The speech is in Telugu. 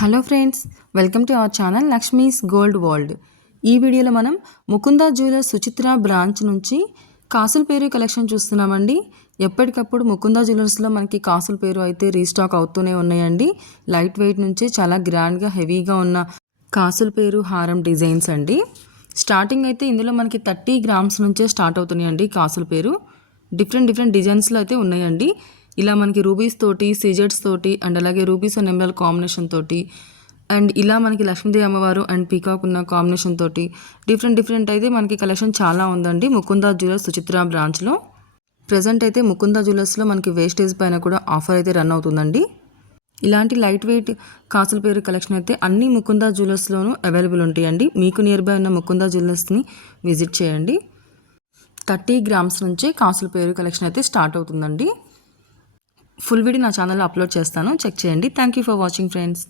Hello friends, welcome to our channel Lakshmi's gold world. ఈ వీడియోలో మనం ముకుంద జ్యువెలర్స్ సుచిత్ర బ్రాంచ్ నుంచి కాసుల పేరు కలెక్షన్ చూస్తున్నామండి. ఎప్పటికప్పుడు ముకుంద జ్యువెలర్స్లో మనకి కాసుల పేరు అయితే రీస్టాక్ అవుతూనే ఉన్నాయండి. లైట్ వెయిట్ నుంచి చాలా గ్రాండ్గా హెవీగా ఉన్న కాసుల పేరు హారం డిజైన్స్ అండి. స్టార్టింగ్ అయితే ఇందులో మనకి 30 గ్రామ్స్ నుంచే స్టార్ట్ అవుతున్నాయండి కాసుల పేరు. డిఫరెంట్ డిజైన్స్లో అయితే ఉన్నాయండి. ఇలా మనకి రూబీస్ తోటి, సీజెడ్స్ తోటి అండ్ అలాగే రూబీస్ అండ్ ఎమరాల్డ్ కాంబినేషన్ తోటి అండ్ ఇలా మనకి లక్ష్మీదేవి అమ్మవారు అండ్ పీకాక్ ఉన్న కాంబినేషన్ తోటి డిఫరెంట్ అయితే మనకి కలెక్షన్ చాలా ఉందండి ముకుంద జ్యువెలర్స్ సుచిత్ర బ్రాంచ్లో. ప్రజెంట్ అయితే ముకుంద జ్యువెలర్స్లో మనకి వేస్టేజ్ పైన కూడా ఆఫర్ అయితే రన్ అవుతుందండి. ఇలాంటి లైట్ వెయిట్ కాసుల పేరు కలెక్షన్ అయితే అన్ని ముకుంద జ్యువెలర్స్లోనూ అవైలబుల్ ఉంటాయండి. మీకు నియర్ బై ఉన్న ముకుంద జ్యువెలర్స్ని విజిట్ చేయండి. 30 గ్రామ్స్ నుంచే కాసుల పేరు కలెక్షన్ అయితే స్టార్ట్ అవుతుందండి. ఫుల్ వీడియో నా ఛానల్లో అప్లోడ్ చేస్తాను, చెక్ చేయండి. Thank you for watching friends.